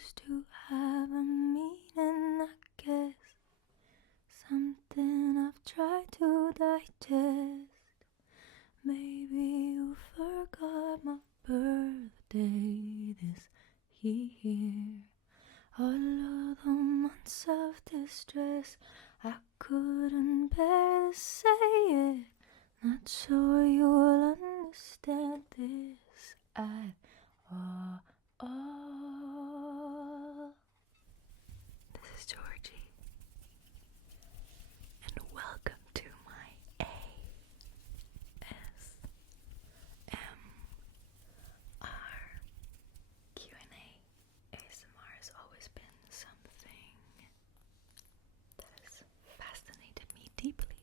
used to have a meaning, I guess. Something I've tried to digest. Maybe you forgot my birthday this year. All of the months of distress, I couldn't bear to say it. Not sure you'll understand this. This is Georgie, and welcome to my ASMR Q&A. ASMR has always been something that has fascinated me deeply,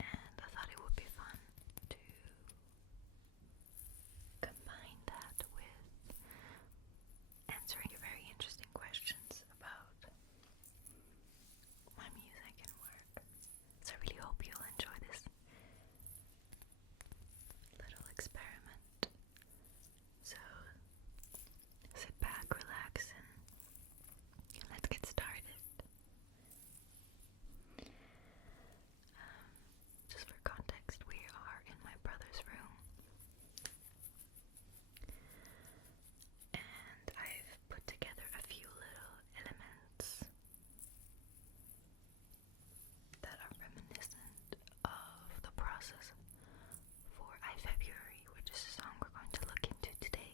and I thought it would be fun to combine that with answering very interesting questions about my music and work. So I really hope you'll enjoy this little experiment. So sit back, relax, and let's get started. Just for context, we are in my brother's room, and I've put together a few little elements that are reminiscent of the process for February, which is a song we're going to look into today.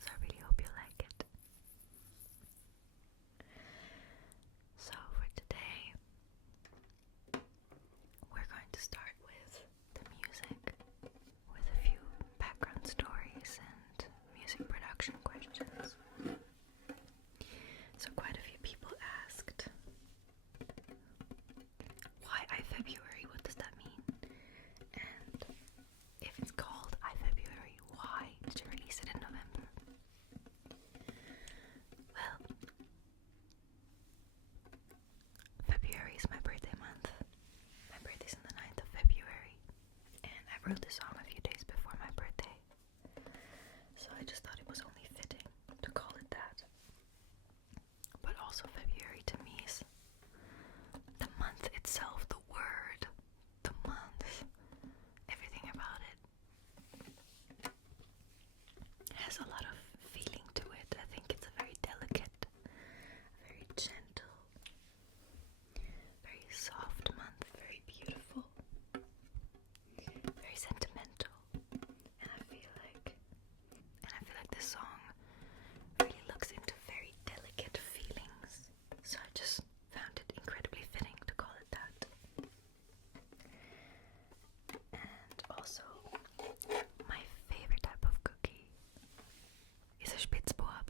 So I really hope you like it. So for today, we're going to start with the music, with a few background stories and music production questions. So quite a few people asked, why February? What does that mean? And if it's called February, why did you release it in November? Well, February is my birthday month. My birthday's on the 9th of February, and I wrote this song a few days before my birthday, so I just thought it was only fitting to call it that. But also February to me is the month itself, the word, the month, everything about it has a lot of feeling to it. I think it's a very delicate, very gentle, very soft month, very beautiful, very sentimental, and I feel like this song really looks into very delicate feelings, so I just found it incredibly fitting to call it that. And also, my favorite type of cookie is a Spitzboab,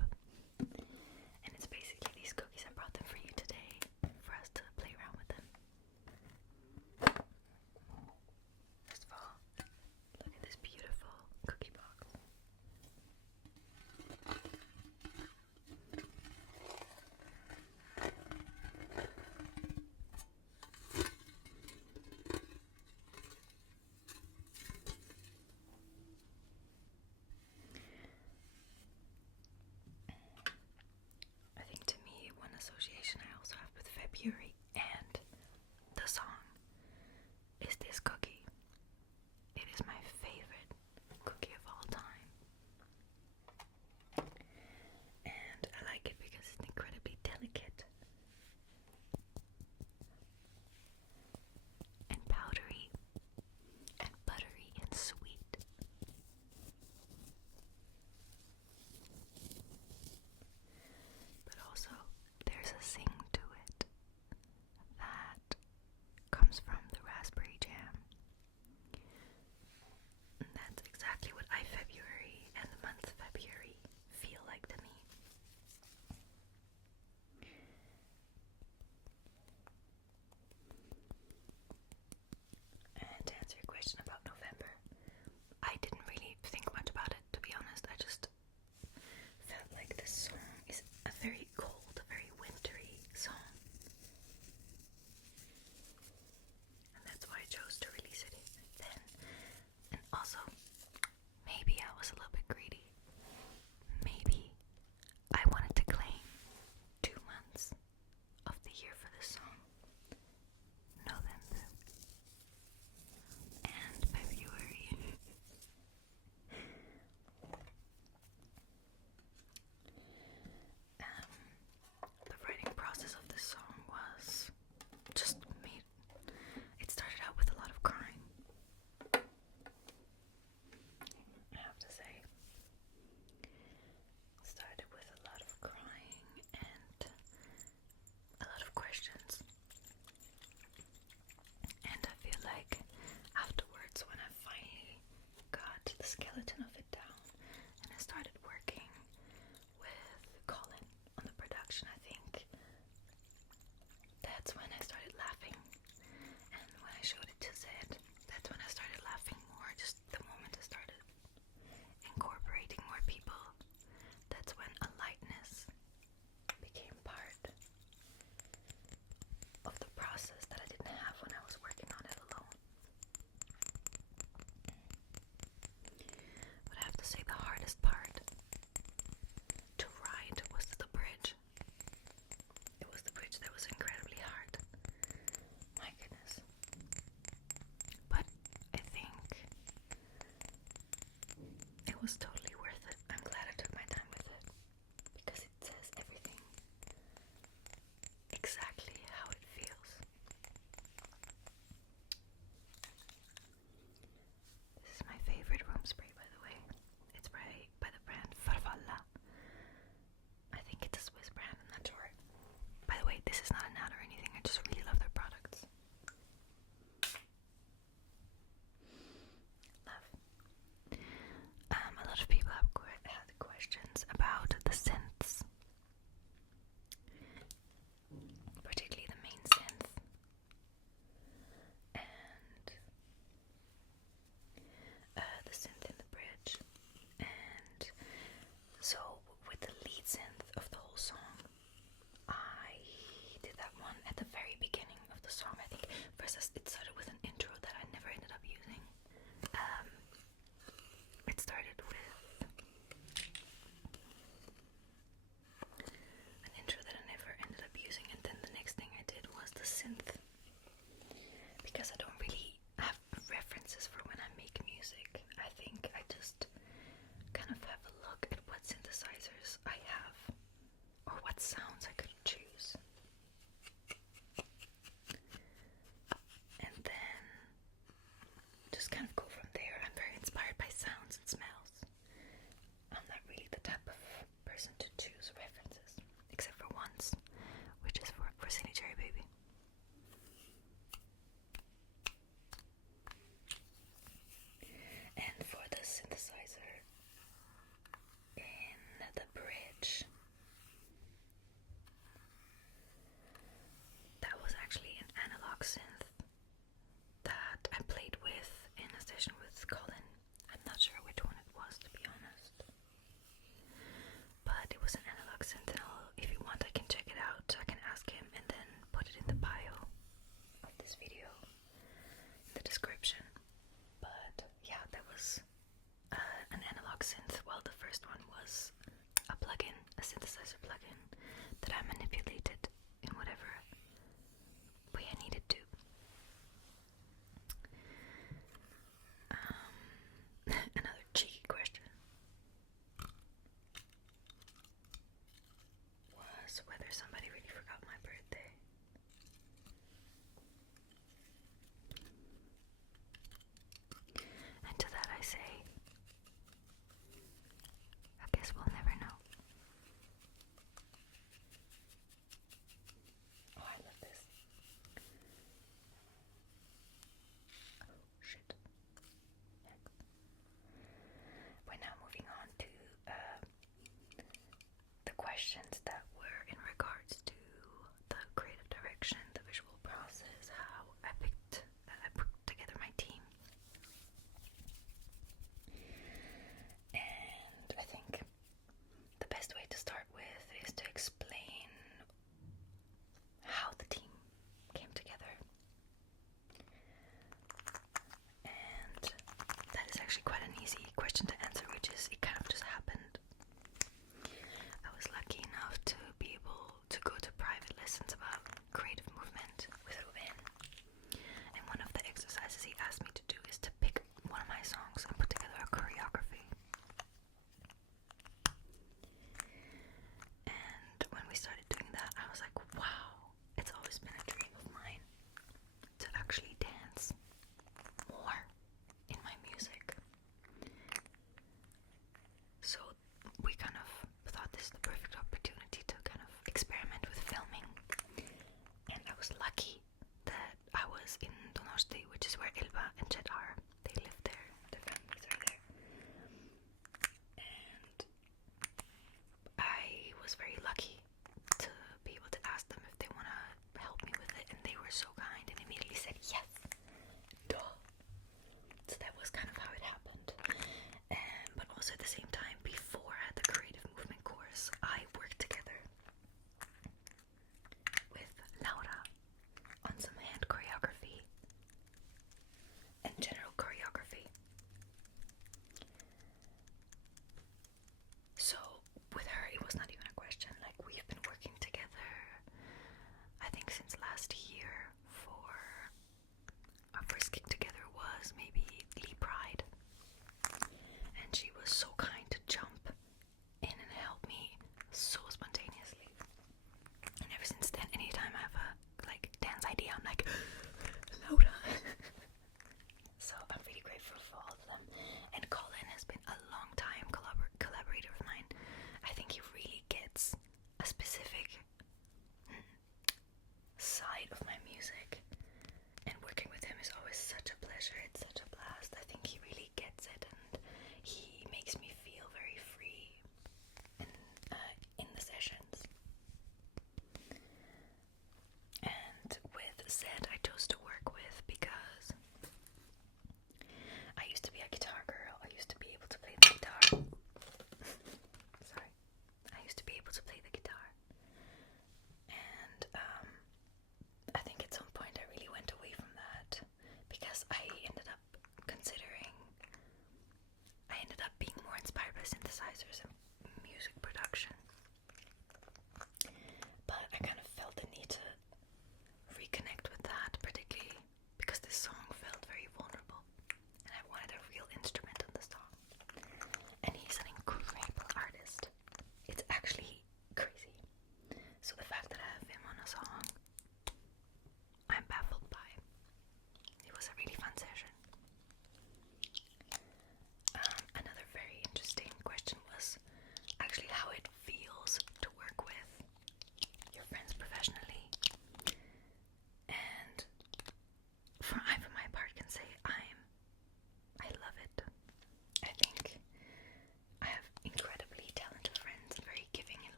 and it's basically these cookies. I brought them for you today for us to play around with them. First of all, look at this beautiful cookie box.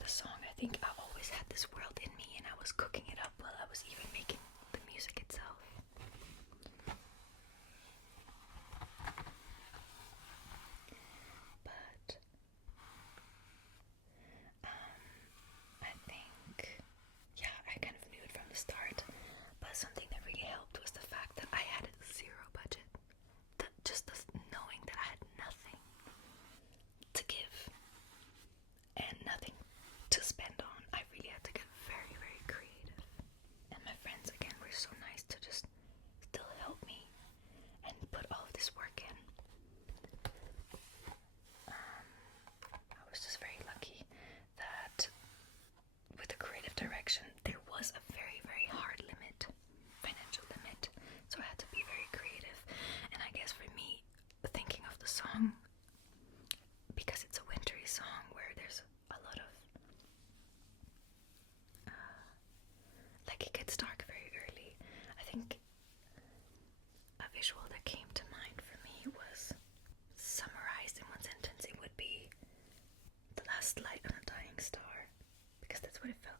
the song, I think I always had this world in me and I was cooking it up while I was even making the music itself. But I think, yeah, I kind of knew it from the start, but something that really helped was the fact that I had zero budget. Just knowing that I had nothing to give and nothing to spend on, I really had to get very, very creative. And my friends, again, were so nice to just still help me and put all of this work in. I was just very lucky that with the creative direction, there was a very, very hard limit, financial limit, so I had to be very creative. And I guess for me, thinking of the song, because it's a wintry song where there's a lot of like, it gets dark very early, I think a visual that came to mind for me was, summarized in one sentence, it would be the last light on a dying star, because that's what it felt